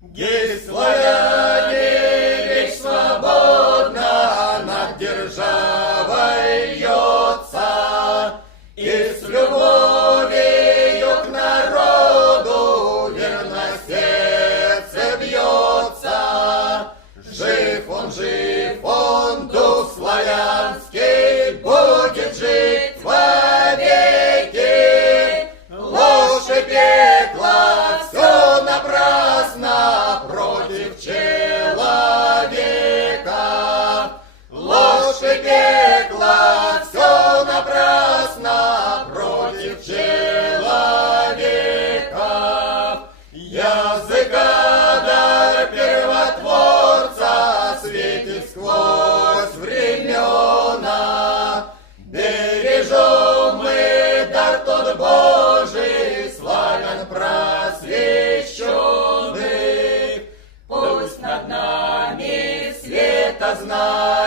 Гей, славяне, речь свободна над державой льется, и с любовью к народу верно сердце бьется. Жив он, дух славянский, будет жить вовеки. Ложь и пекло, все напрасно против человека. Ложь и пекло, все напрасно против человека. Языка дар первотворца светит сквозь времена. Бережем мы дар тот Божий, славян просвещенных. Пусть над нами света знак